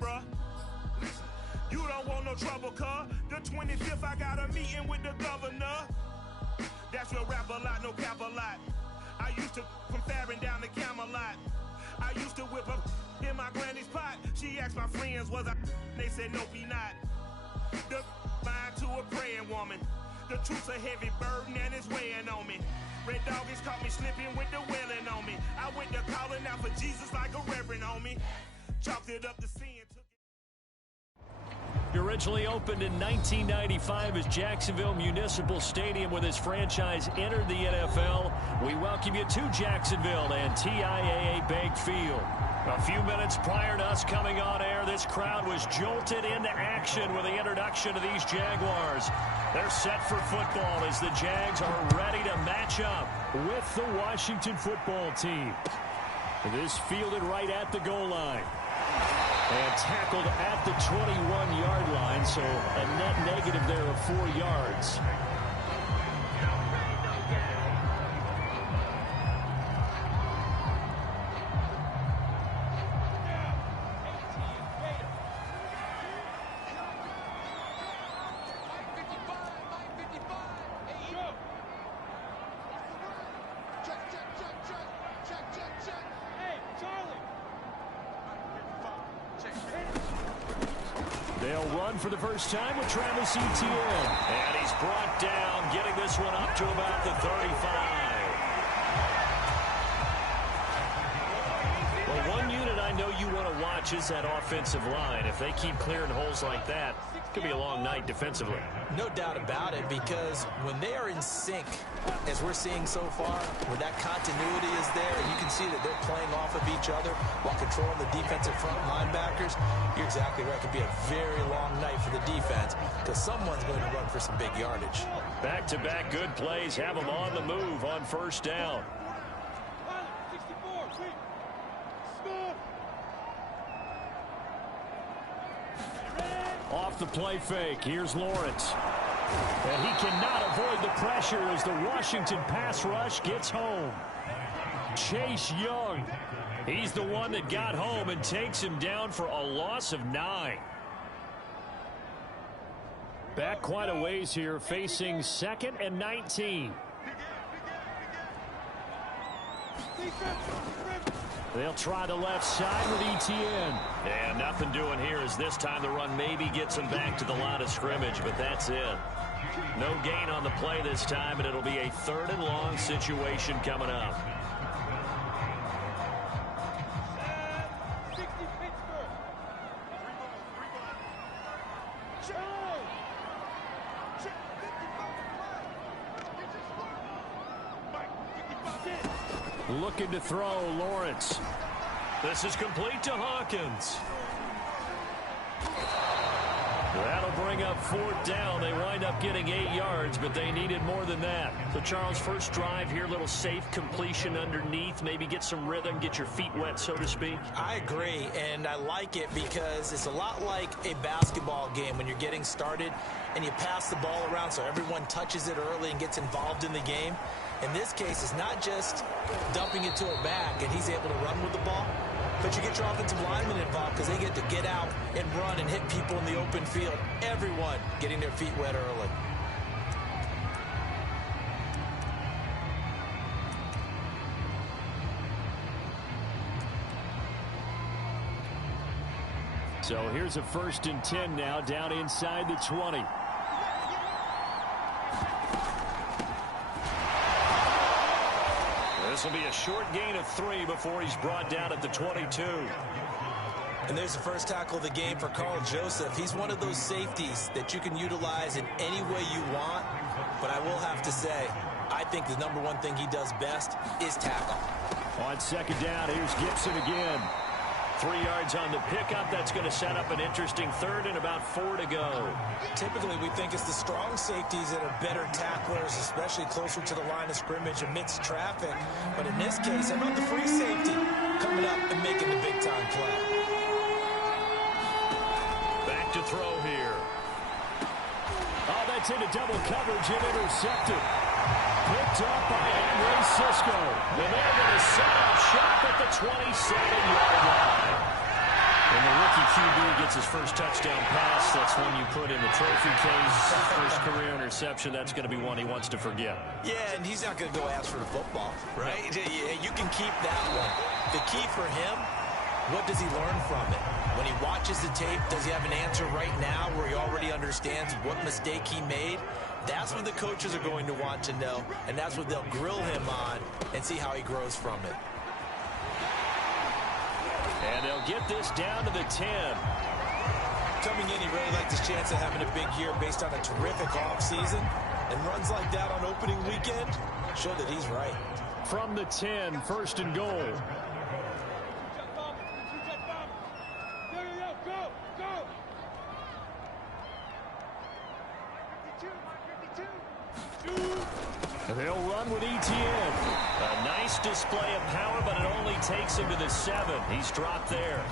bruh. You don't want no trouble, cuz. The 25th, I got a meeting with the governor. That's real rap a lot, no cap a lot. I used to from Farron down to Camelot. I used to whip up in my granny's pot. She asked my friends, was I? They said, nope, he not. The mind to a praying woman. The truth's a heavy burden and it's weighing on me. Red doggies caught me slipping with the wailing on me. I went to calling out for Jesus like a reverend on me. Chalked it up to sin. Originally opened in 1995 as Jacksonville Municipal Stadium when his franchise entered the NFL. We welcome you to Jacksonville and TIAA Bank Field. A few minutes prior to us coming on air, this crowd was jolted into action with the introduction of these Jaguars. They're set for football as the Jags are ready to match up with the Washington football team. This fielded right at the goal line. And tackled at the 21-yard line, so a net negative there of 4 yards. They'll run for the first time with Travis Etienne. And he's brought down, getting this one up to about the 35. Well, one unit I know you want to watch is that offensive line. If they keep clearing holes like that, it could be a long night defensively. No doubt about it, because when they are in sync, as we're seeing so far, where that continuity is there, and you can see that they're playing off of each other while controlling the defensive front linebackers, you're exactly right. It could be a very long night for the defense because someone's going to run for some big yardage. Back-to-back good plays have them on the move on first down. Off the play fake, here's Lawrence. And he cannot avoid the pressure as the Washington pass rush gets home. Chase Young, he's the one that got home and takes him down for a loss of 9. Back quite a ways here, facing 2nd and 19. They'll try the left side with Etienne. And nothing doing here as this time the run maybe gets him back to the line of scrimmage, but that's it. No gain on the play this time, and it'll be a 3rd and long situation coming up. Looking to throw, Lawrence. This is complete to Hawkins. That'll bring up 4th down. They wind up getting 8 yards, but they needed more than that. So, Charles, first drive here, little safe completion underneath. Maybe get some rhythm, get your feet wet, so to speak. I agree, and I like it because it's a lot like a basketball game when you're getting started and you pass the ball around so everyone touches it early and gets involved in the game. In this case, it's not just dumping it to a back and he's able to run with the ball, but you get your offensive linemen involved because they get to get out and run and hit people in the open field. Everyone getting their feet wet early. So here's a 1st and 10 now, down inside the 20. This will be a short gain of 3 before he's brought down at the 22. And there's the first tackle of the game for Carl Joseph. He's one of those safeties that you can utilize in any way you want. But I will have to say, I think the #1 thing he does best is tackle. On 2nd down, here's Gibson again. 3 yards on the pickup. That's going to set up an interesting 3rd and about 4 to go. Typically, we think it's the strong safeties that are better tacklers, especially closer to the line of scrimmage amidst traffic. But in this case, how about the free safety coming up and making the big-time play? Back to throw here. Oh, that's into double coverage and intercepted. Picked up by Andre Cisco. And they're going to set up shop at the 27-yard line. When the rookie QB gets his first touchdown pass, that's one you put in the trophy case. First career interception, that's going to be one he wants to forget. Yeah, and he's not going to go ask for the football, right? You can keep that one. The key for him, what does he learn from it? When he watches the tape, does he have an answer right now where he already understands what mistake he made? That's what the coaches are going to want to know, and that's what they'll grill him on and see how he grows from it. And they'll get this down to the 10. Coming in, he really liked his chance of having a big year based on a terrific offseason. And runs like that on opening weekend show that he's right. From the 10, first and goal. They'll run with Etienne. A nice display of power, but it only takes him to the 7. He's dropped there.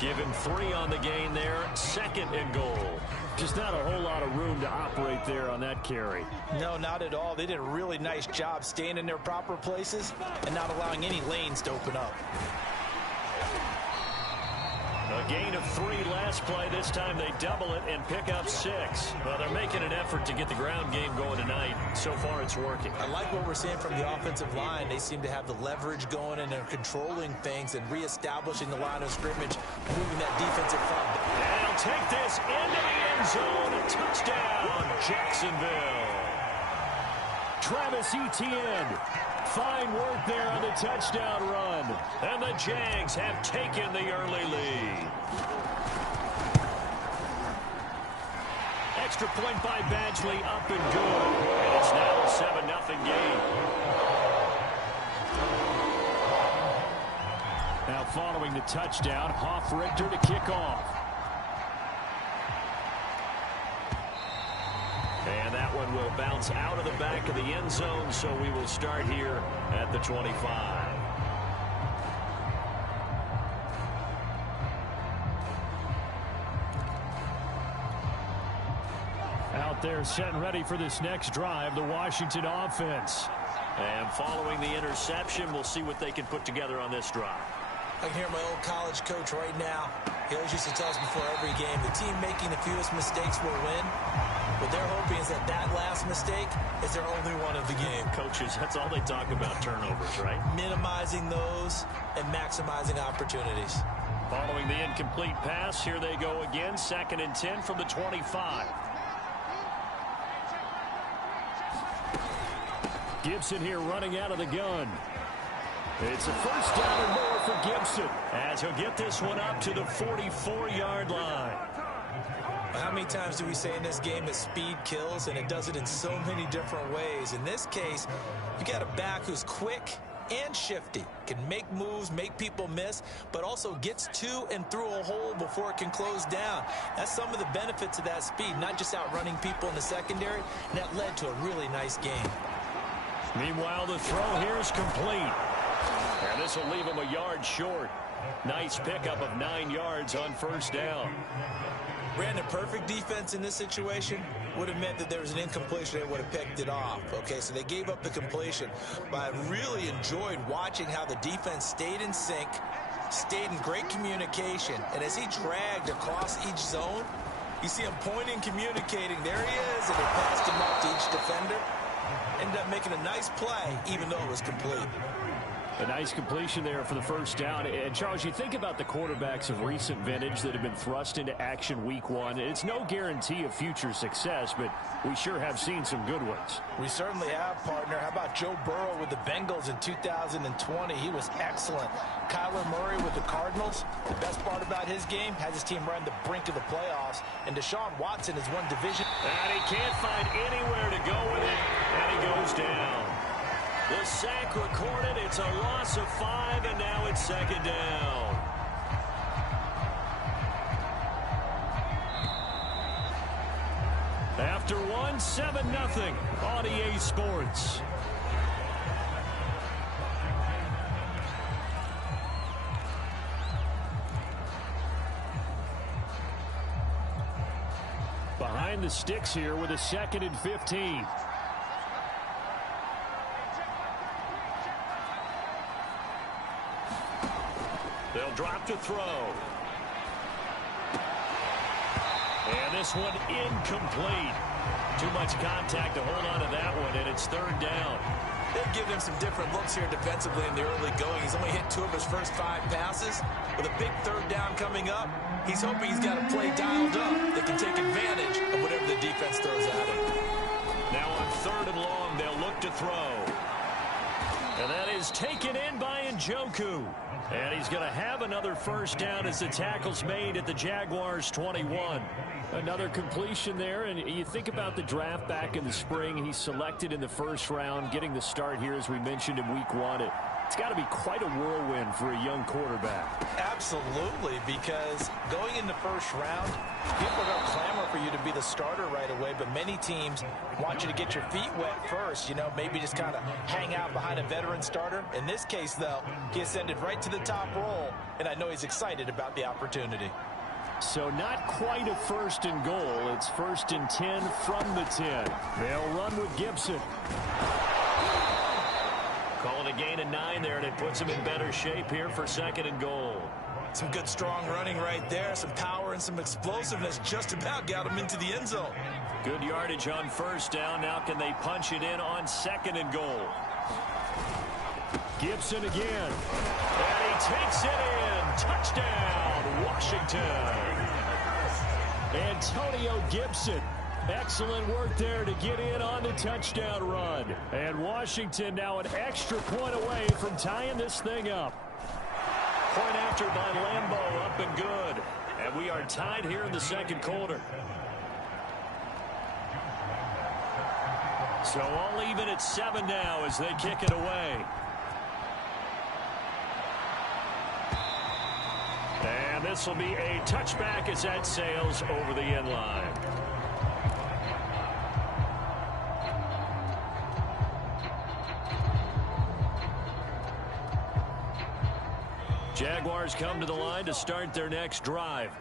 Give him 3 on the gain there. Second and goal. Just not a whole lot of room to operate there on that carry. No, not at all. They did a really nice job staying in their proper places and not allowing any lanes to open up. A gain of 3 last play. This time they double it and pick up 6. Well, they're making an effort to get the ground game going tonight. So far, it's working. I like what we're seeing from the offensive line. They seem to have the leverage going, and they're controlling things and reestablishing the line of scrimmage, moving that defensive front. And he'll take this into the end zone. A touchdown, Jacksonville. Travis Etienne. Fine work there on the touchdown run. And the Jags have taken the early lead. Extra point by Badgley, up and good. And it's now a 7-0 game. Now following the touchdown, Hoff-Richter to kick off. And that one will bounce out of the back of the end zone, so we will start here at the 25. Out there set and ready for this next drive, the Washington offense. And following the interception, we'll see what they can put together on this drive. I can hear my old college coach right now. He always used to tell us before every game, the team making the fewest mistakes will win. What they're hoping is that that last mistake is their only one of the game. Coaches, that's all they talk about, turnovers, right? Minimizing those and maximizing opportunities. Following the incomplete pass, here they go again. 2nd and 10 from the 25. Gibson here running out of the gun. It's a first down and more for Gibson, as he'll get this one up to the 44-yard line. How many times do we say in this game that speed kills, and it does it in so many different ways? In this case, you got a back who's quick and shifty, can make moves, make people miss, but also gets to and through a hole before it can close down. That's some of the benefits of that speed, not just outrunning people in the secondary, and that led to a really nice game. Meanwhile, the throw here is complete. And this will leave him a yard short. Nice pickup of 9 yards on first down. Brandon, perfect defense in this situation would have meant that there was an incompletion. They would have picked it off. Okay, so they gave up the completion. But I really enjoyed watching how the defense stayed in sync, stayed in great communication. And as he dragged across each zone, you see him pointing, communicating. There he is, and they passed him up to each defender. Ended up making a nice play, even though it was complete. A nice completion there for the first down. And, Charles, you think about the quarterbacks of recent vintage that have been thrust into action week 1. It's no guarantee of future success, but we sure have seen some good ones. We certainly have, partner. How about Joe Burrow with the Bengals in 2020? He was excellent. Kyler Murray with the Cardinals. The best part about his game, has his team right on the brink of the playoffs. And Deshaun Watson has won division. And he can't find anywhere to go with it, and he goes down. The sack recorded. It's a loss of 5, and now it's 2nd down. After 1, 7-0 on EA Sports. Behind the sticks here with a 2nd and 15. They'll drop to throw. this one incomplete. Too much contact to hold on to that one, and it's third down. They've given him some different looks here defensively in the early going. He's only hit 2 of his first 5 passes. With a big third down coming up, he's hoping he's got a play dialed up that can take advantage of whatever the defense throws at him. Now on 3rd and long, they'll look to throw. And that is taken in by Njoku. And he's going to have another first down as the tackle's made at the Jaguars' 21. Another completion there, and you think about the draft back in the spring. He's selected in the first round, getting the start here, as we mentioned, in week 1. It's got to be quite a whirlwind for a young quarterback. Absolutely, because going in the first round, people are going to clamor for you to be the starter right away, but many teams want you to get your feet wet first, maybe just kind of hang out behind a veteran starter. In this case, though, he ascended right to the top role, and I know he's excited about the opportunity. So not quite a 1st and goal. It's 1st and 10 from the 10. They'll run with Gibson. Call it a gain of 9 there, and it puts him in better shape here for 2nd and goal. Some good strong running right there. Some power and some explosiveness just about got him into the end zone. Good yardage on 1st down. Now can they punch it in on 2nd and goal? Gibson again. And he takes it in. Touchdown, Washington. Antonio Gibson. Excellent work there to get in on the touchdown run. And Washington now an extra point away from tying this thing up. Point after by Lambeau, up and good. And we are tied here in the 2nd quarter. So all even at 7 now as they kick it away. And this will be a touchback as that sails over the end line. Jaguars come to the line to start their next drive.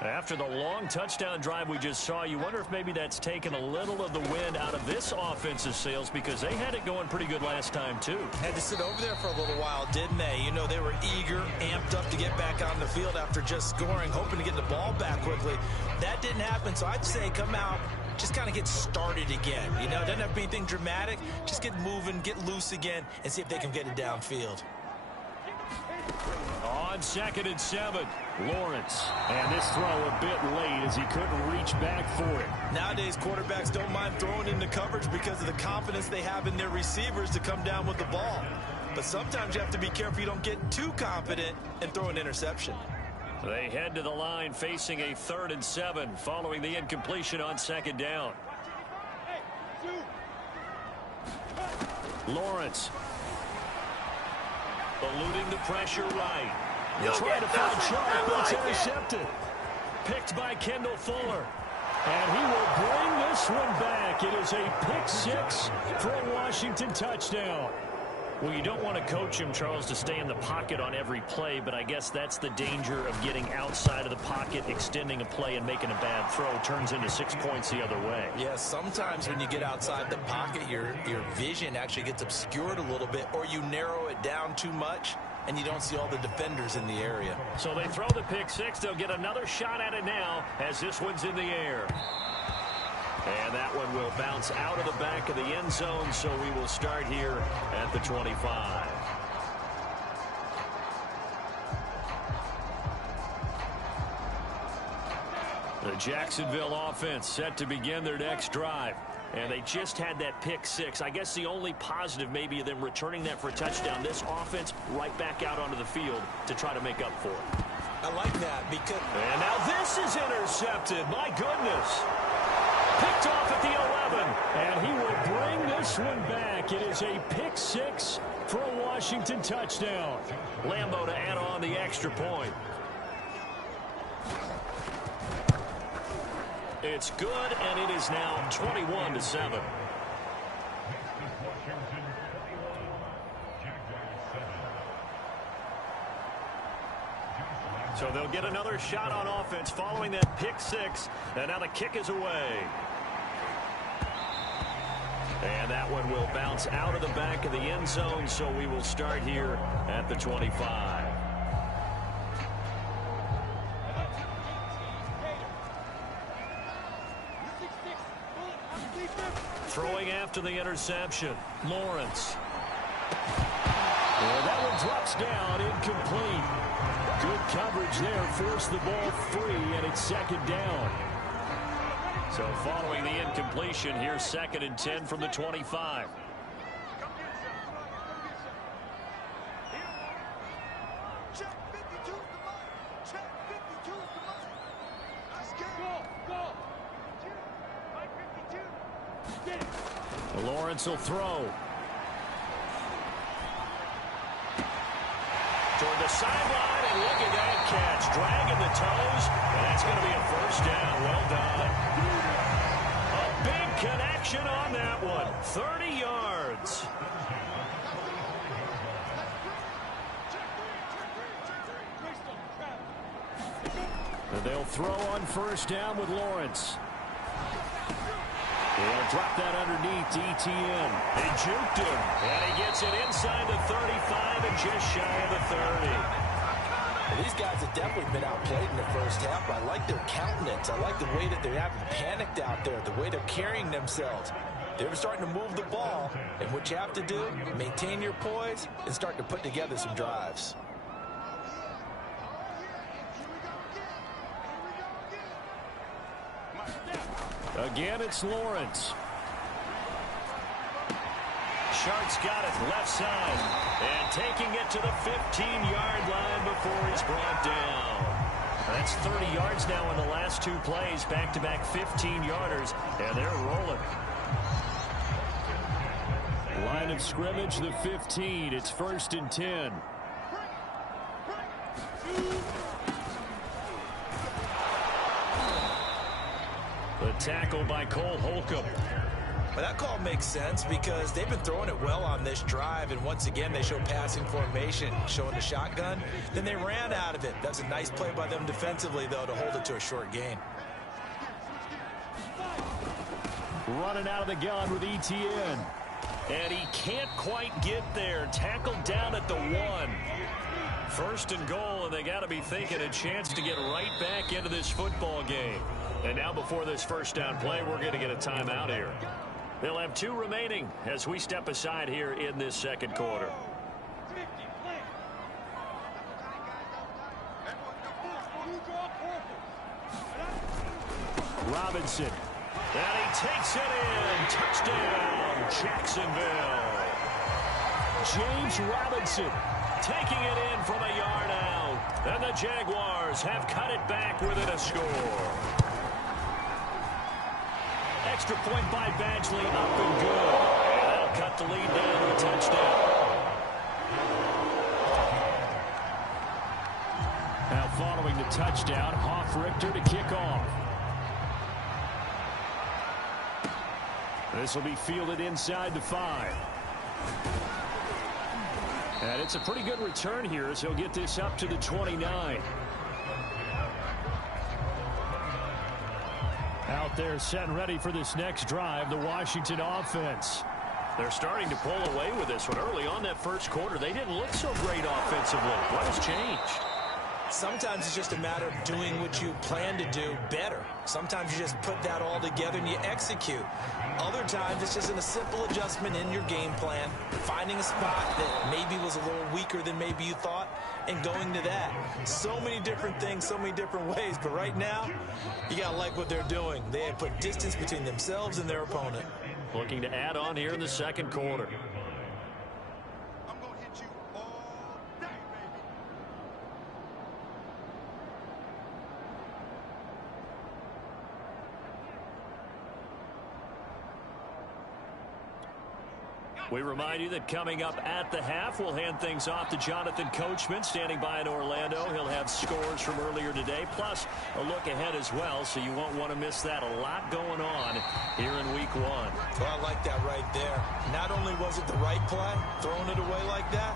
After the long touchdown drive we just saw, you wonder if maybe that's taken a little of the wind out of this offensive sails, because they had it going pretty good last time too. Had to sit over there for a little while, didn't they? They were eager, amped up to get back on the field after just scoring, hoping to get the ball back quickly. That didn't happen, so I'd say come out, just kind of get started again. Doesn't have to be anything dramatic. Just get moving, get loose again, and see if they can get it downfield. On 2nd and 7, Lawrence. And this throw a bit late as he couldn't reach back for it. Nowadays, quarterbacks don't mind throwing into coverage because of the confidence they have in their receivers to come down with the ball. But sometimes you have to be careful you don't get too confident and throw an interception. They head to the line facing a 3rd and 7 following the incompletion on 2nd down. Lawrence. Eluding the pressure right. Trying to find Sharp, but it's intercepted. Picked by Kendall Fuller. And he will bring this one back. It is a pick 6 for a Washington touchdown. Well, you don't want to coach him, Charles, to stay in the pocket on every play, but I guess that's the danger of getting outside of the pocket, extending a play, and making a bad throw. Turns into 6 points the other way. Yeah, sometimes when you get outside the pocket, your vision actually gets obscured a little bit, or you narrow it down too much, and you don't see all the defenders in the area. So they throw the pick 6. They'll get another shot at it now as this one's in the air. And that one will bounce out of the back of the end zone, so we will start here at the 25. The Jacksonville offense set to begin their next drive. And they just had that pick 6. I guess the only positive maybe of them returning that for a touchdown. This offense right back out onto the field to try to make up for it. I like that because... And now this is intercepted. My goodness. Picked off at the 11. And he will bring this one back. It is a pick 6 for a Washington touchdown. Lambeau to add on the extra point. It's good, and it is now 21-7. So they'll get another shot on offense following that pick 6, and now the kick is away. And that one will bounce out of the back of the end zone, so we will start here at the 25. Throwing after the interception. Lawrence. And that one drops down, incomplete. Good coverage there, forced the ball free, and it's second down. So following the incompletion, here's 2nd and 10 from the 25. Lawrence will throw. Toward the sideline, and look at that catch. Dragging the toes, and that's going to be a first down. Well done. A big connection on that one. 30 yards. And they'll throw on first down with Lawrence. They'll drop that underneath to Etienne. They juked him, and he gets it inside the 35 and just shy of the 30. Well, these guys have definitely been outplayed in the first half, but I like their countenance. I like the way that they haven't panicked out there, the way they're carrying themselves. They're starting to move the ball, and what you have to do, maintain your poise and start to put together some drives. Again, it's Lawrence. Sharp's got it left side. And taking it to the 15-yard line before he's brought down. That's 30 yards now in the last 2 plays. Back-to-back 15-yarders. And they're rolling. Line of scrimmage, the 15. It's 1st and 10. The tackle by Cole Holcomb. But that call makes sense because they've been throwing it well on this drive, and once again they show passing formation, showing the shotgun. Then they ran out of it. That's a nice play by them defensively, though, to hold it to a short gain. Running out of the gun with Etienne. And he can't quite get there. Tackled down at the 1. 1st and goal, and they got to be thinking a chance to get right back into this football game. And now before this first down play, we're going to get a timeout here. They'll have 2 remaining as we step aside here in this second quarter. Robinson. And he takes it in. Touchdown, Jacksonville. James Robinson taking it in from a yard out. And the Jaguars have cut it back within a score. Extra point by Badgley, up and good. And that'll cut the lead down to a touchdown. Now following the touchdown, Hoff-Richter to kick off. This will be fielded inside the 5. And it's a pretty good return here as he'll get this up to the 29. Out there set and ready for this next drive, the Washington offense. They're starting to pull away with this one. Early on that first quarter, they didn't look so great offensively. What has changed? Sometimes it's just a matter of doing what you plan to do better. Sometimes you just put that all together and you execute. Other times it's just a simple adjustment in your game plan, finding a spot that maybe was a little weaker than maybe you thought, and going to that. So many different things, so many different ways, but right now, you gotta like what they're doing. They have put distance between themselves and their opponent. Looking to add on here in the second quarter. We remind you that coming up at the half, we'll hand things off to Jonathan Coachman, standing by in Orlando. He'll have scores from earlier today, plus a look ahead as well, so you won't want to miss that. A lot going on here in Week 1. Well, I like that right there. Not only was it the right play, throwing it away like that,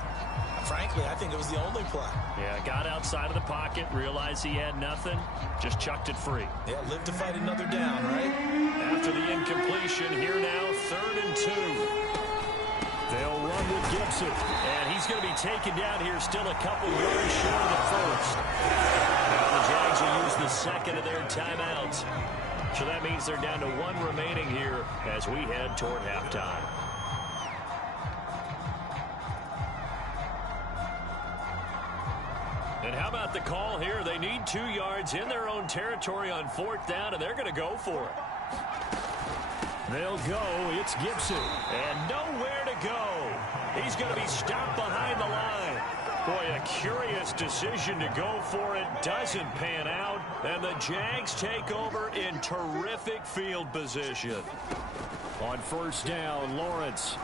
frankly, I think it was the only play. Yeah, got outside of the pocket, realized he had nothing, just chucked it free. Yeah, live to fight another down, right? After the incompletion, here now, 3rd and 2. They'll run with Gibson, and he's going to be taken down here still a couple yards short of the first. Now the Jags will use the second of their timeouts. So that means they're down to 1 remaining here as we head toward halftime. And how about the call here? They need 2 yards in their own territory on 4th down, and they're going to go for it. They'll go. It's Gibson. And nowhere to go. He's going to be stopped behind the line. Boy, a curious decision to go for it. Doesn't pan out. And the Jags take over in terrific field position. On 1st down, Lawrence.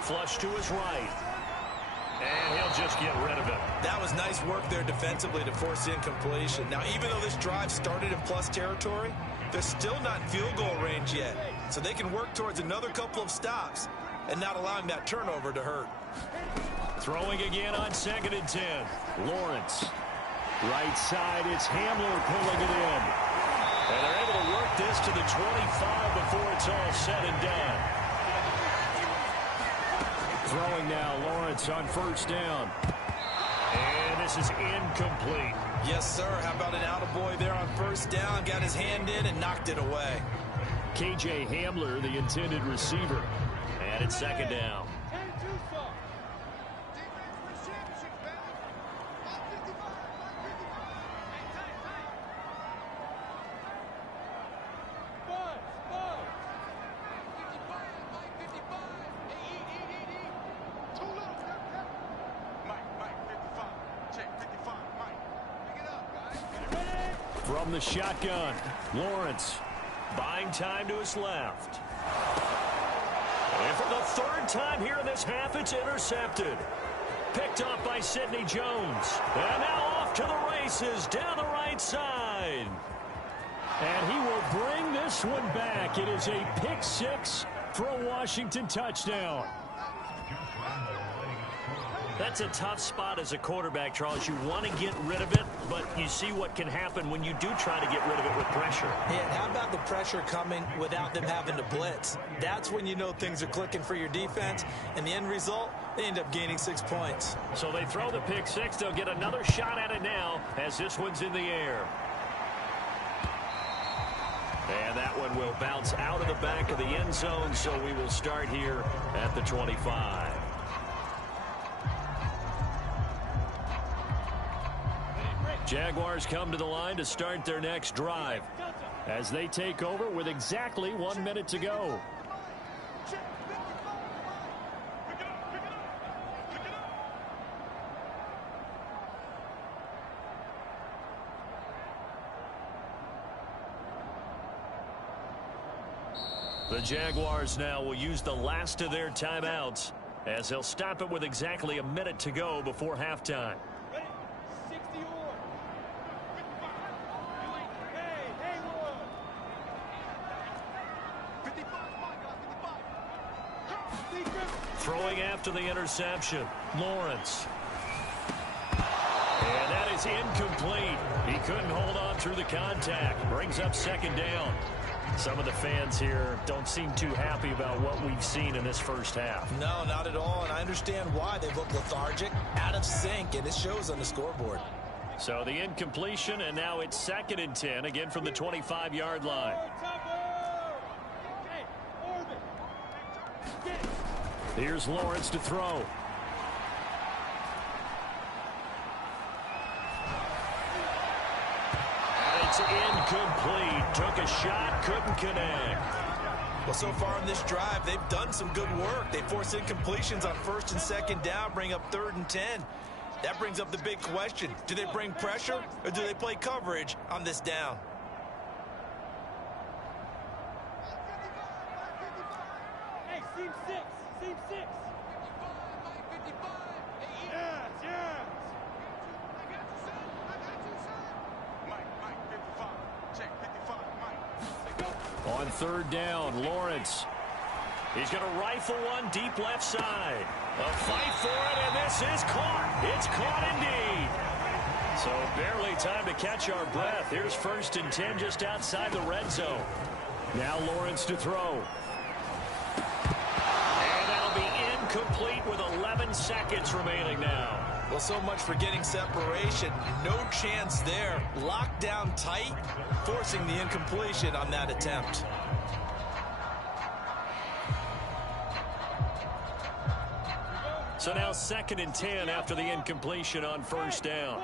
Flush to his right. And he'll just get rid of it. That was nice work there defensively to force the incompletion. Now, even though this drive started in plus territory, they're still not in field goal range yet. So they can work towards another couple of stops and not allowing that turnover to hurt. Throwing again on 2nd and 10. Lawrence. Right side, it's Hamler pulling it in. And they're able to work this to the 25 before it's all said and done. Throwing now, Lawrence on 1st down. And this is incomplete. Yes, sir. How about an attaboy there on 1st down? Got his hand in and knocked it away. KJ Hamler, the intended receiver. And it's 2nd down. From the shotgun, Lawrence buying time to his left. And for the 3rd time here in this half, it's intercepted. Picked off by Sidney Jones. And now off to the races down the right side. And he will bring this one back. It is a pick 6 for a Washington touchdown. That's a tough spot as a quarterback, Charles. You want to get rid of it, but you see what can happen when you do try to get rid of it with pressure. Yeah, and how about the pressure coming without them having to blitz? That's when you know things are clicking for your defense, and the end result, they end up gaining 6 points. So they throw the pick 6. They'll get another shot at it now as this one's in the air. And that one will bounce out of the back of the end zone, so we will start here at the 25. Jaguars come to the line to start their next drive as they take over with exactly 1 minute to go. The Jaguars now will use the last of their timeouts as they'll stop it with exactly a minute to go before halftime. Throwing after the interception, Lawrence. And that is incomplete. He couldn't hold on through the contact. Brings up 2nd down. Some of the fans here don't seem too happy about what we've seen in this first half. No, not at all, and I understand why. They look lethargic, out of sync, and it shows on the scoreboard. So the incompletion, and now it's 2nd and 10, again from the 25-yard line. Here's Lawrence to throw. It's incomplete. Took a shot, couldn't connect. Well, so far on this drive, they've done some good work. They force incompletions on 1st and 2nd down, bring up 3rd and 10. That brings up the big question. Do they bring pressure or do they play coverage on this down? Hey, seam 6. Seam 6. 55, yes, yes. I got you, sir. Mike, 55. Check, 55, Mike. On 3rd down, Lawrence. He's going to rifle one deep left side. A fight for it, and this is caught. It's caught indeed. So barely time to catch our breath. Here's 1st and 10 just outside the red zone. Now Lawrence to throw. And that'll be incomplete with 11 seconds remaining now. Well, so much for getting separation. No chance there. Locked down tight, forcing the incompletion on that attempt. So now 2nd and 10 after the incompletion on 1st down.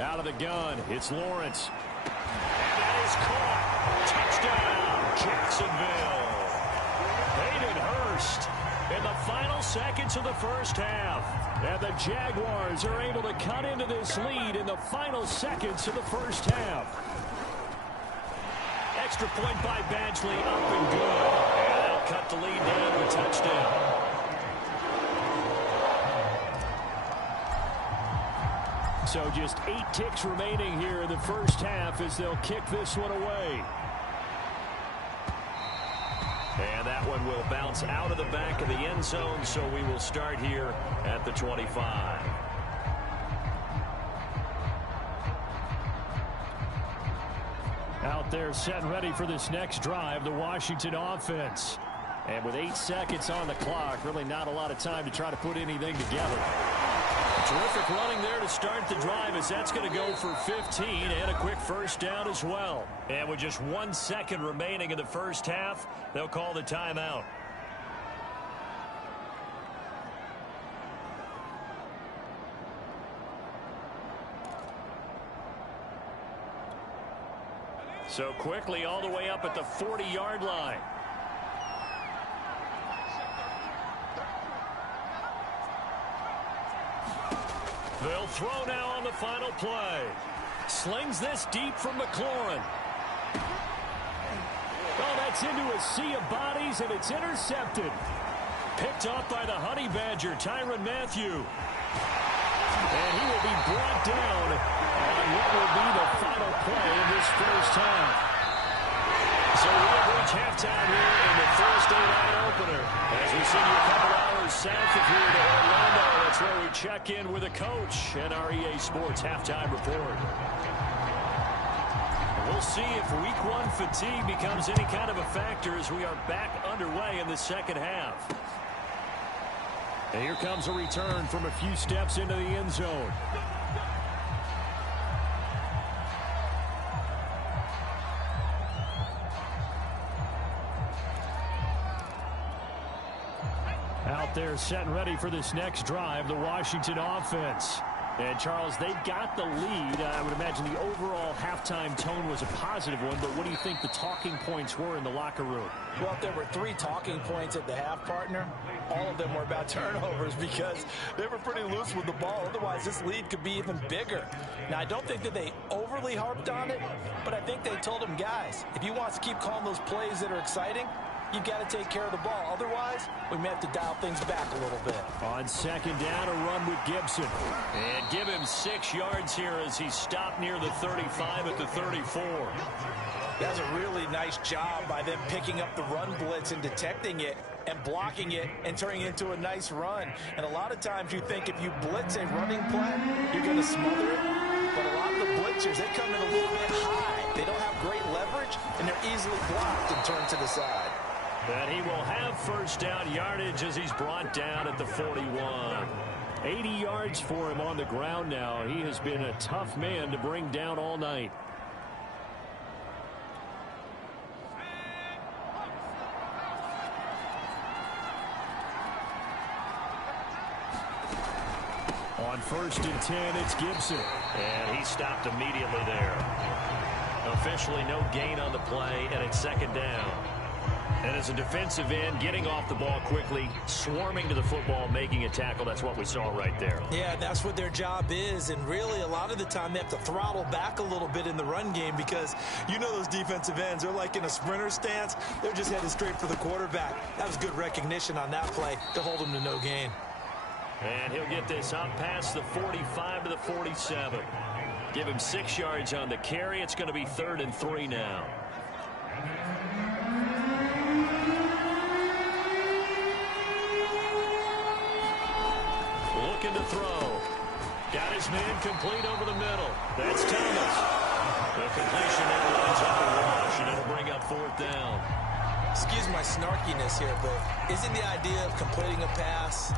Out of the gun, it's Lawrence. And that is caught. Touchdown, Jacksonville. Hayden Hurst in the final seconds of the 1st half. And the Jaguars are able to cut into this lead in the final seconds of the 1st half. Extra point by Badgley, up and good. And they'll cut the lead down to a touchdown. So just 8 ticks remaining here in the 1st half as they'll kick this one away. And that one will bounce out of the back of the end zone, so we will start here at the 25. Out there set and ready for this next drive, the Washington offense. And with 8 seconds on the clock, really not a lot of time to try to put anything together. Terrific running there to start the drive, as that's going to go for 15 and a quick 1st down as well. And with just 1 second remaining in the 1st half, they'll call the timeout. So quickly all the way up at the 40-yard line. They'll throw now on the final play. Slings this deep from McLaurin. Oh, that's into a sea of bodies, and it's intercepted. Picked up by the Honey Badger, Tyrann Mathieu. And he will be brought down on what will be the final play in this 1st half. So we have reached halftime here in the Thursday night opener. As we send you a couple hours south of here to Orlando, that's where we check in with the coach and our EA Sports halftime report. We'll see if week 1 fatigue becomes any kind of a factor as we are back underway in the 2nd half. And here comes a return from a few steps into the end zone. Out there set and ready for this next drive, the Washington offense. And, Charles, they've got the lead. I would imagine the overall halftime tone was a positive one, but what do you think the talking points were in the locker room? Well, if there were 3 talking points at the half, partner, all of them were about turnovers because they were pretty loose with the ball. Otherwise, this lead could be even bigger. Now, I don't think that they overly harped on it, but I think they told them, guys, if you want us to keep calling those plays that are exciting, you've got to take care of the ball. Otherwise, we may have to dial things back a little bit. On 2nd down, a run with Gibson. And give him 6 yards here as he stopped near the 35 at the 34. That's a really nice job by them picking up the run blitz and detecting it and blocking it and turning it into a nice run. And a lot of times you think if you blitz a running play, you're going to smother it. But a lot of the blitzers, they come in a little bit high. They don't have great leverage, and they're easily blocked and turned to the side. And he will have 1st down yardage as he's brought down at the 41. 80 yards for him on the ground now. He has been a tough man to bring down all night. On 1st and 10, it's Gibson. And he stopped immediately there. Officially no gain on the play, and it's 2nd down. And as a defensive end, getting off the ball quickly, swarming to the football, making a tackle, that's what we saw right there. Yeah, that's what their job is, and really a lot of the time they have to throttle back a little bit in the run game because you know those defensive ends, they're like in a sprinter stance. They're just headed straight for the quarterback. That was good recognition on that play to hold him to no gain. And he'll get this up past the 45 to the 47. Give him 6 yards on the carry. It's going to be 3rd and 3 now. Looking to throw. Got his man complete over the middle. That's Thomas. The completion now lines up a wash, and it'll bring up 4th down. Excuse my snarkiness here, but isn't the idea of completing a pass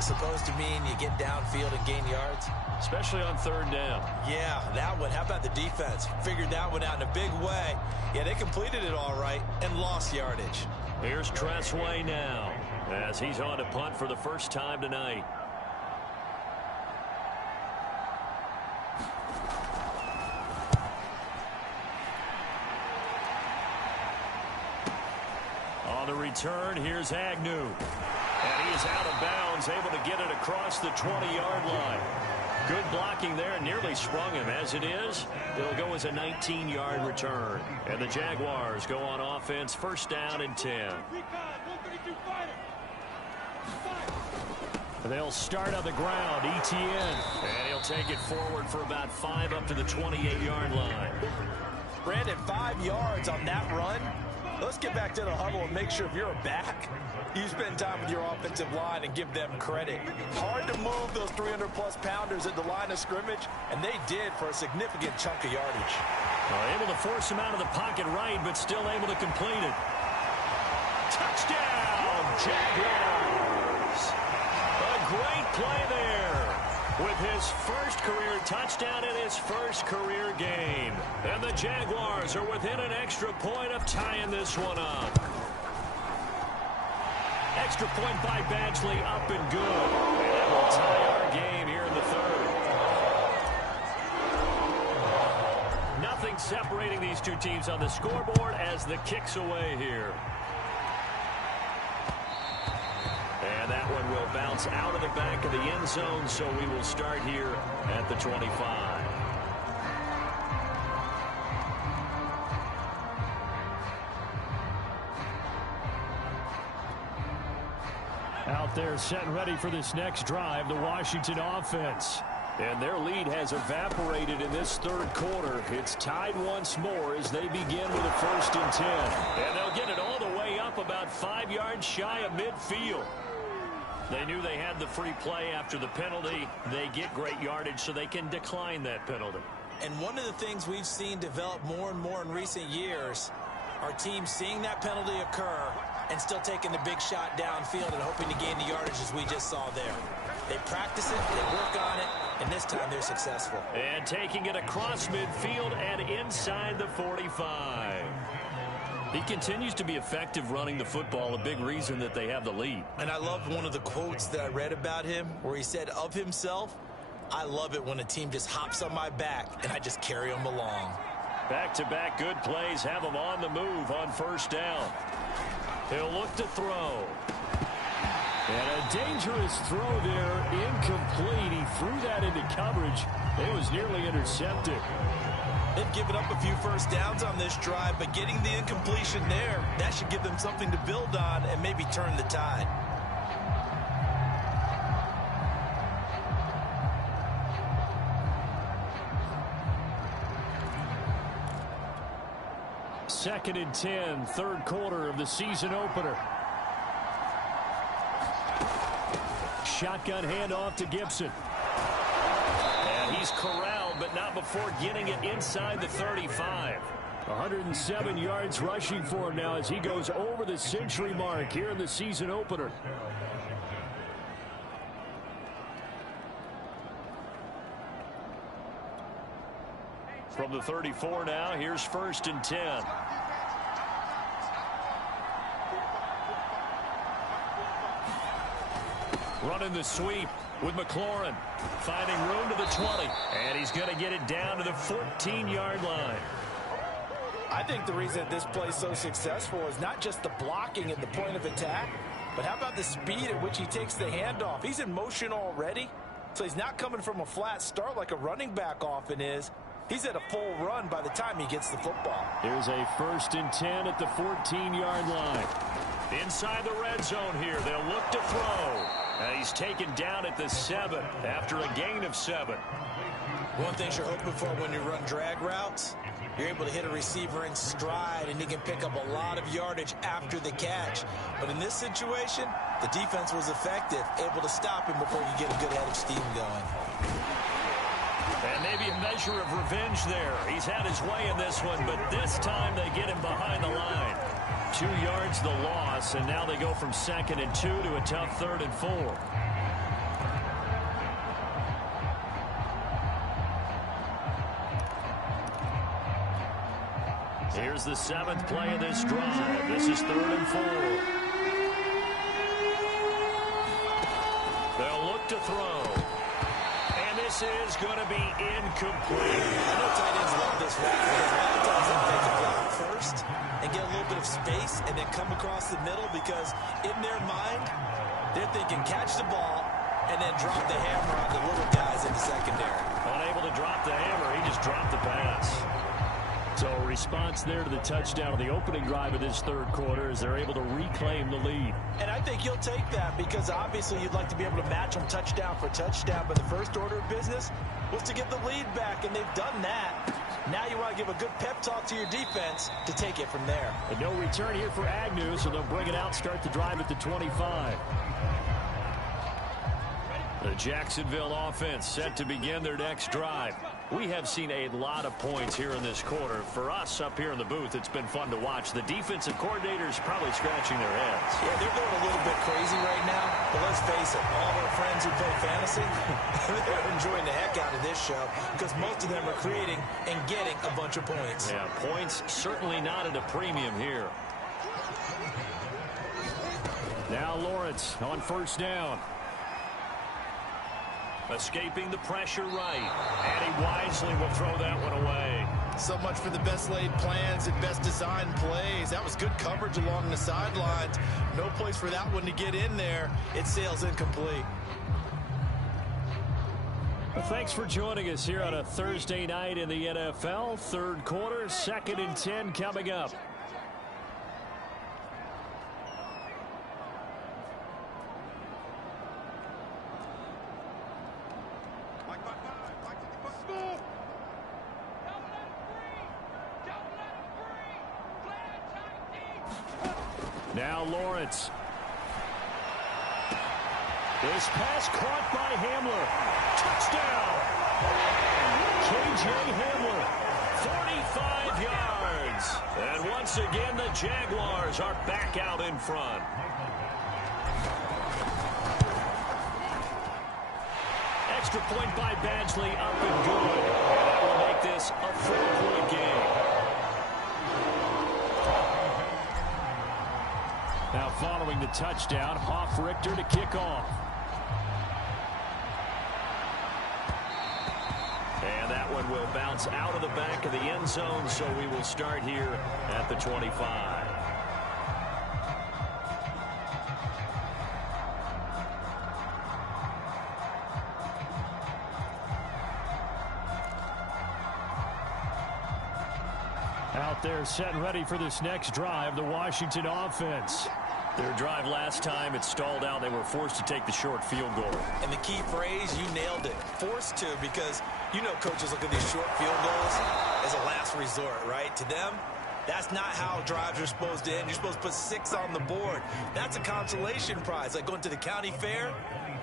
supposed to mean you get downfield and gain yards? Especially on third down. Yeah, that one. How about the defense? Figured that one out in a big way. Yeah, they completed it all right and lost yardage. Here's Tressway now as he's on to punt for the first time tonight. On the return, here's Agnew. And he's out of bounds, able to get it across the 20-yard line. Good blocking there, nearly sprung him. As it is, it'll go as a 19-yard return. And the Jaguars go on offense, first down and 10. They'll start on the ground, Etienne. And he'll take it forward for about 5 up to the 28-yard line. Brandon, 5 yards on that run. Let's get back to the huddle and make sure if you're a back, you spend time with your offensive line and give them credit. Hard to move those 300-plus pounders at the line of scrimmage, and they did for a significant chunk of yardage. Able to force him out of the pocket right, but still able to complete it. Touchdown, Jaguars! A great play there with his first career touchdown in his first career game. And the Jaguars are within an extra point of tying this one up. Extra point by Badgley, up and good. And that will tie our game here in the third. Nothing separating these two teams on the scoreboard as the kick's away here. And that one will bounce out of the back of the end zone, so we will start here at the 25. Out there set and ready for this next drive, the Washington offense. And their lead has evaporated in this third quarter. It's tied once more as they begin with a 1st and 10. And they'll get it all the way up about 5 yards shy of midfield. They knew they had the free play after the penalty. They get great yardage so they can decline that penalty. And one of the things we've seen develop more and more in recent years, our team seeing that penalty occur and still taking the big shot downfield and hoping to gain the yardage as we just saw there. They practice it, they work on it, and this time they're successful. And taking it across midfield and inside the 45. He continues to be effective running the football, a big reason that they have the lead. And I love one of the quotes that I read about him where he said of himself, I love it when a team just hops on my back and I just carry them along. Back-to-back good plays have him on the move on first down. He'll look to throw. And a dangerous throw there, incomplete. He threw that into coverage. It was nearly intercepted. They've given up a few first downs on this drive, but getting the incompletion there, that should give them something to build on and maybe turn the tide. Second and 10, third quarter of the season opener. Shotgun handoff to Gibson. And he's corralled, but not before getting it inside the 35. 107 yards rushing for him now as he goes over the century mark here in the season opener. From the 34 now, here's 1st and 10. Running the sweep with McLaurin, finding room to the 20, and he's going to get it down to the 14-yard line. I think the reason that this play is so successful is not just the blocking at the point of attack, but how about the speed at which he takes the handoff? He's in motion already, so he's not coming from a flat start like a running back often is. He's at a full run by the time he gets the football. Here's a 1st and 10 at the 14-yard line. Inside the red zone here, they'll look to throw. And he's taken down at the 7 after a gain of 7. One thing you're hoping for when you run drag routes, you're able to hit a receiver in stride and he can pick up a lot of yardage after the catch. But in this situation, the defense was effective, able to stop him before you get a good head of steam going. And maybe a measure of revenge there. He's had his way in this one, but this time they get him behind the line. 2 yards the loss, and now they go from 2nd and 2 to a tough 3rd and 4. Here's the 7th play of this drive. This is 3rd and 4. They'll look to throw. And this is going to be incomplete. I know tight ends love this route because a lot of times they take a block first and get a little bit of space and then come across the middle because in their mind, they're thinking catch the ball and then drop the hammer on the little guys in the secondary. Unable to drop the hammer, he just dropped the pass. So a response there to the touchdown of the opening drive of this 3rd quarter as they're able to reclaim the lead. And I think you'll take that because obviously you'd like to be able to match them touchdown for touchdown, but the first order of business was to get the lead back, and they've done that. Now you want to give a good pep talk to your defense to take it from there. And no return here for Agnew, so they'll bring it out, start the drive at the 25. The Jacksonville offense set to begin their next drive. We have seen a lot of points here in this quarter. For us up here in the booth, it's been fun to watch. The defensive coordinators probably scratching their heads. Yeah, they're going a little bit crazy right now, but let's face it, all of our friends who play fantasy, they're enjoying the heck out of this show because most of them are creating and getting a bunch of points. Yeah, points certainly not at a premium here. Now Lawrence on 1st down. Escaping the pressure right. And he wisely will throw that one away. So much for the best laid plans and best designed plays. That was good coverage along the sidelines. No place for that one to get in there. It sails incomplete. Well, thanks for joining us here on a Thursday night in the NFL. 3rd quarter, 2nd and 10 coming up. Now Lawrence. This pass caught by Hamler. Touchdown! K.J. Hamler, 45 yards. And once again, the Jaguars are back out in front. Extra point by Badgley, up and good. And that will make this a 4-point game. Now following the touchdown, Hoff-Richter to kick off. And that one will bounce out of the back of the end zone, so we will start here at the 25. Out there set and ready for this next drive, the Washington offense. Their drive last time, it stalled out. They were forced to take the short field goal. And the key phrase, you nailed it. Forced to, because you know coaches look at these short field goals as a last resort, right? To them, that's not how drives are supposed to end. You're supposed to put 6 on the board. That's a consolation prize. Like going to the county fair,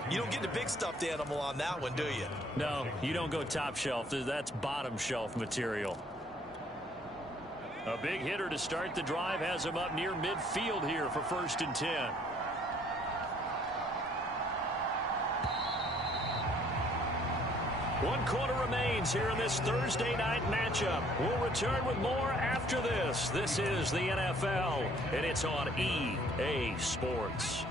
you don't get the big stuffed animal on that one, do you? No, you don't go top shelf. That's bottom shelf material. A big hitter to start the drive has him up near midfield here for 1st and 10. One quarter remains here in this Thursday night matchup. We'll return with more after this. This is the NFL, and it's on EA Sports.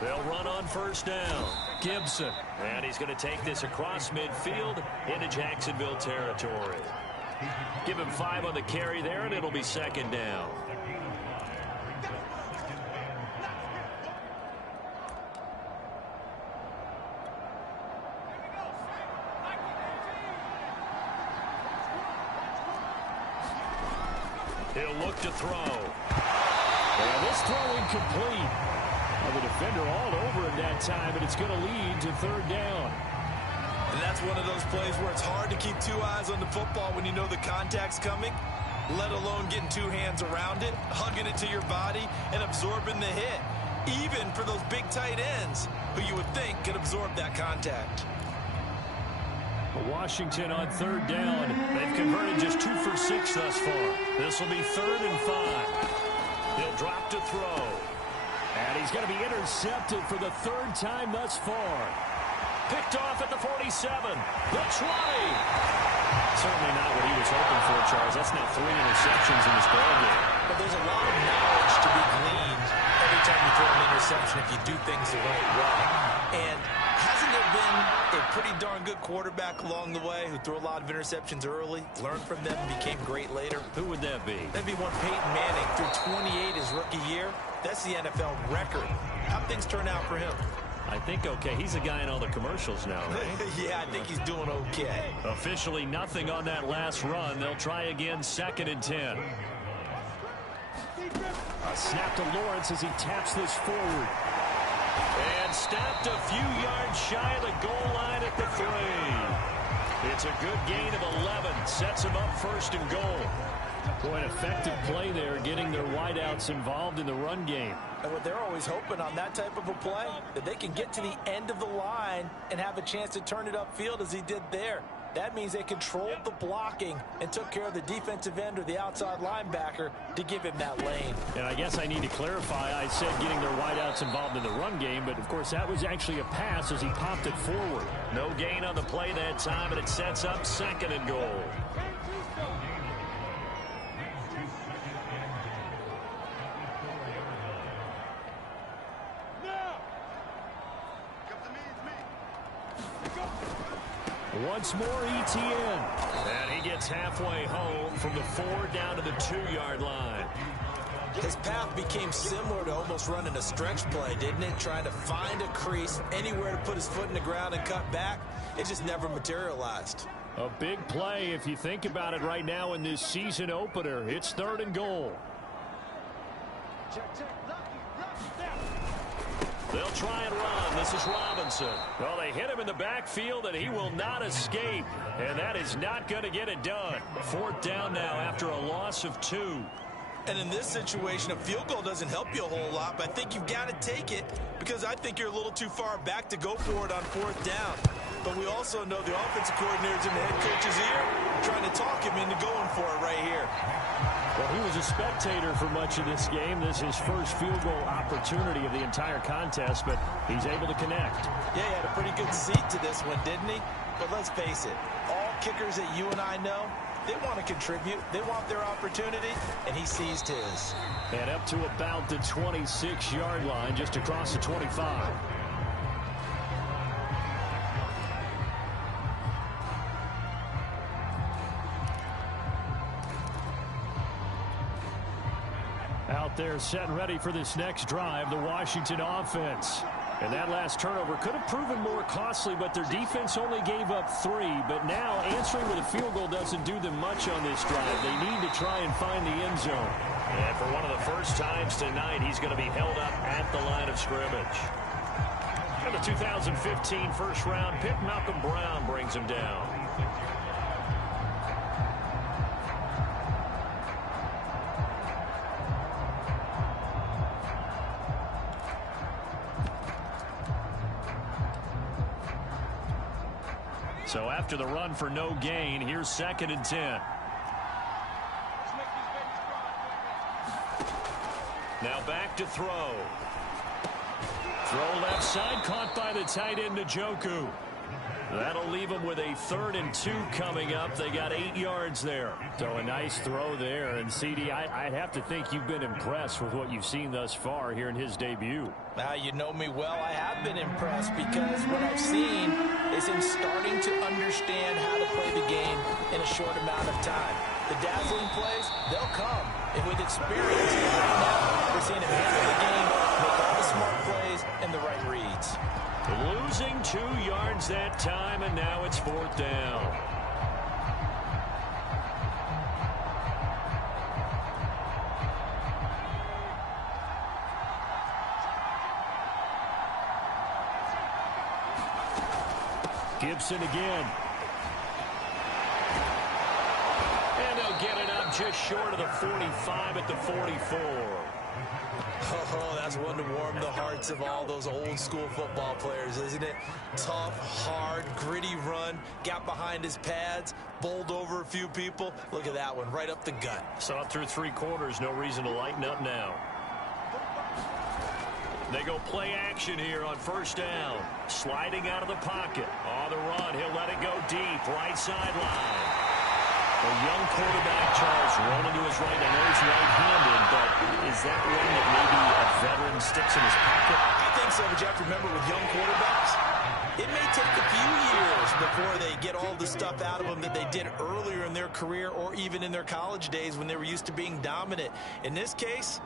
They'll run on 1st down. Gibson. And he's going to take this across midfield into Jacksonville territory. Give him 5 on the carry there, and it'll be 2nd down. He'll look to throw. And this throw incomplete. The defender all over him that time, but it's going to lead to 3rd down. And that's one of those plays where it's hard to keep 2 eyes on the football when you know the contact's coming, let alone getting 2 hands around it, hugging it to your body, and absorbing the hit, even for those big tight ends who you would think could absorb that contact. Washington on 3rd down. They've converted just 2 for 6 thus far. This will be 3rd and 5. He'll drop to throw. And he's going to be intercepted for the 3rd time thus far. picked off at the 47. The 20. Certainly not what he was hoping for, Charles. That's now 3 interceptions in this ballgame. But there's a lot of knowledge to be gleaned every time you throw an interception if you do things the right way. And hasn't there been a pretty darn good quarterback along the way who threw a lot of interceptions early, learned from them, and became great later? Who would that be? That'd be one Peyton Manning, threw 28 his rookie year. That's the NFL record. How'd things turn out for him? I think okay. He's a guy in all the commercials now, right? Yeah, I think he's doing okay. Officially nothing on that last run. They'll try again, 2nd and 10. A snap to Lawrence as he taps this forward. And stopped a few yards shy of the goal line at the 3. It's a good gain of 11. Sets him up 1st and goal. Boy, an effective play there, getting their wideouts involved in the run game. And what they're always hoping on that type of a play, that they can get to the end of the line and have a chance to turn it upfield as he did there. That means they controlled the blocking and took care of the defensive end or the outside linebacker to give him that lane. And I guess I need to clarify, I said getting their wideouts involved in the run game, but of course that was actually a pass as he popped it forward. No gain on the play that time, and it sets up 2nd and goal. Once more, ETN. And he gets halfway home from the 4 down to the 2-yard line. His path became similar to almost running a stretch play, didn't it? Trying to find a crease, anywhere to put his foot in the ground and cut back. It just never materialized. A big play if you think about it right now in this season opener. It's 3rd and goal. They'll try and run. This is Robinson. Well, they hit him in the backfield, and he will not escape. And that is not going to get it done. 4th down now after a loss of 2. And in this situation, a field goal doesn't help you a whole lot, but I think you've got to take it because I think you're a little too far back to go for it on 4th down. But we also know the offensive coordinator's in the head coach's ear trying to talk him into going for it right here. Well, he was a spectator for much of this game. This is his first field goal opportunity of the entire contest, but he's able to connect. Yeah, he had a pretty good seat to this one, didn't he? But let's face it, all kickers that you and I know, they want to contribute. They want their opportunity, and he seized his. And up to about the 26-yard line, just across the 25. Out there set and ready for this next drive, the Washington offense. And that last turnover could have proven more costly, but their defense only gave up 3. But now answering with a field goal doesn't do them much on this drive. They need to try and find the end zone. And for one of the first times tonight, he's going to be held up at the line of scrimmage. And the 2015 first-round pick, Malcolm Brown, brings him down. So after the run for no gain, here's 2nd and 10. Now back to throw. Throw left side, caught by the tight end, Njoku. That'll leave them with a 3rd and 2 coming up. They got 8 yards there. So a nice throw there. And, CD, I'd have to think you've been impressed with what you've seen thus far here in his debut. Now, you know me well. I have been impressed because what I've seen is him starting to understand how to play the game in a short amount of time. The dazzling plays, they'll come. And with experience, right now, we're seeing him handle the game, make all the smart plays, and the right reads. Losing 2 yards that time, and now it's 4th down. Gibson again. And they'll get it up just short of the 45 at the 44. Oh, that's one to warm the hearts of all those old school football players, isn't it? Tough, hard, gritty run, got behind his pads, bowled over a few people. Look at that one, right up the gut. Saw it through 3 quarters, no reason to lighten up now. They go play action here on first down. Sliding out of the pocket. On the run, he'll let it go deep. Right sideline. A young quarterback, Charles, rolling to his right. I know he's right-handed, but is that one that maybe a veteran sticks in his pocket? I think so, but you have to remember with young quarterbacks, it may take a few years before they get all the stuff out of them that they did earlier in their career or even in their college days when they were used to being dominant. In this case,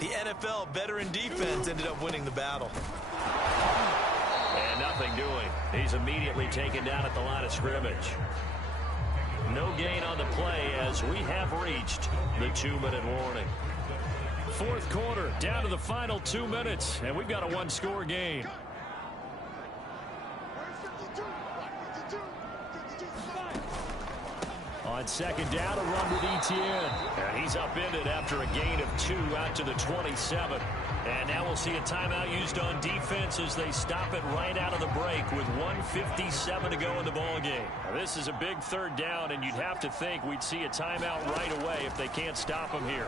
the NFL veteran defense ended up winning the battle. And nothing doing. He's immediately taken down at the line of scrimmage. No gain on the play as we have reached the 2-minute warning. Fourth quarter, down to the final 2 minutes, and we've got a one-score game. On second down, a run with Etienne. And he's upended after a gain of 2 out to the 27. And now we'll see a timeout used on defense as they stop it right out of the break with 1:57 to go in the ballgame. This is a big third down, and you'd have to think we'd see a timeout right away if they can't stop him here.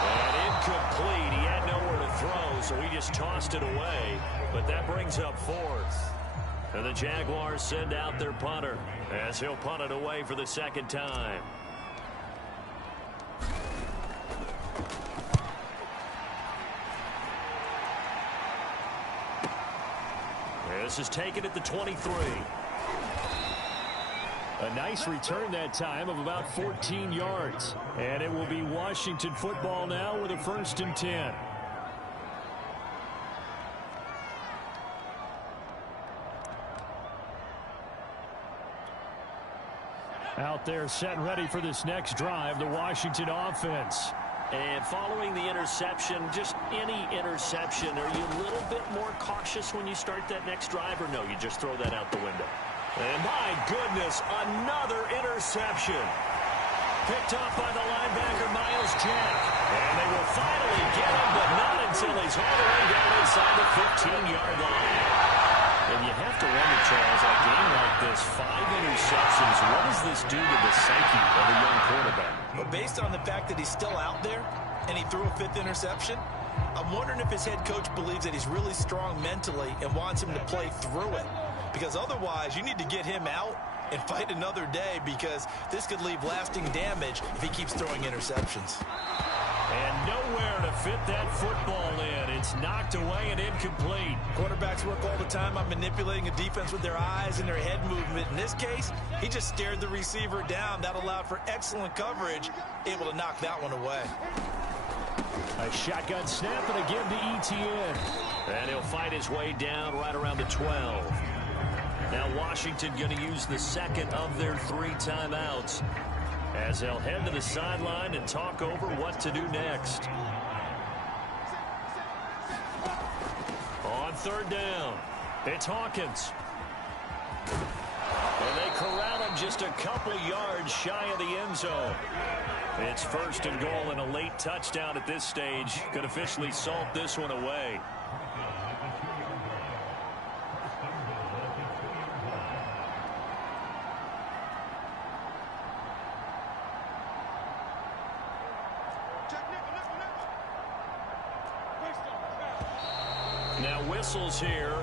And incomplete. He had nowhere to throw, so he just tossed it away. But that brings up fourth. And the Jaguars send out their punter as he'll punt it away for the second time. This is taken at the 23. A nice return that time of about 14 yards. And it will be Washington football now with a 1st and 10. Out there set and ready for this next drive, the Washington offense. And following the interception, just any interception, are you a little bit more cautious when you start that next drive, or no, you just throw that out the window? And my goodness, another interception. Picked off by the linebacker, Miles Jack. And they will finally get him, but not until he's all the way down inside the 15-yard line. And you have to wonder, Charles, a game like this, 5 interceptions, what does this do to the psyche of a young quarterback? But based on the fact that he's still out there and he threw a 5th interception, I'm wondering if his head coach believes that he's really strong mentally and wants him to play through it. Because otherwise, you need to get him out and fight another day, because this could leave lasting damage if he keeps throwing interceptions. And nowhere to fit that football in. It's knocked away and incomplete. Quarterbacks work all the time on manipulating a defense with their eyes and their head movement. In this case, he just stared the receiver down. That allowed for excellent coverage, able to knock that one away. A shotgun snap and a give to Etienne. And he'll fight his way down right around the 12. Now Washington going to use the second of their 3 timeouts as they'll head to the sideline and talk over what to do next. On third down, it's Hawkins. And they corral him just a couple yards shy of the end zone. It's 1st and goal and a late touchdown at this stage could officially salt this one away. Now whistles here,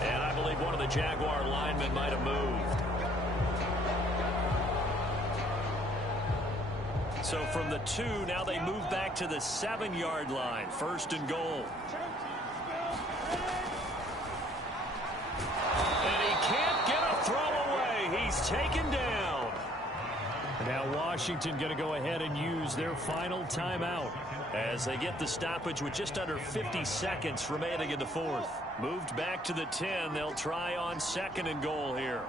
and I believe one of the Jaguar linemen might have moved. So from the 2, now they move back to the 7-yard line. 1st and goal. And he can't get a throw away. He's taken down. Now Washington going to go ahead and use their final timeout as they get the stoppage with just under 50 seconds remaining in the 4th. Moved back to the 10. They'll try on 2nd and goal here.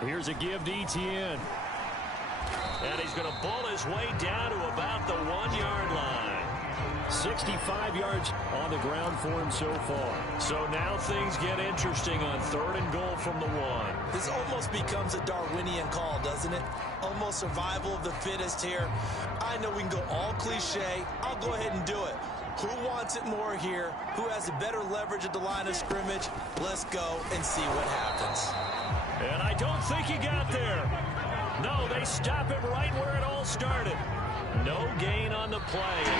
Here's a give to Etienne. And he's going to bull his way down to about the 1-yard line. 65 yards on the ground for him so far. So now things get interesting on 3rd and goal from the 1. This almost becomes a Darwinian call, doesn't it? Almost survival of the fittest here. I know we can go all cliche. I'll go ahead and do it. Who wants it more here? Who has a better leverage at the line of scrimmage? Let's go and see what happens. And I don't think he got there. No, they stop him right where it all started. No gain on the play.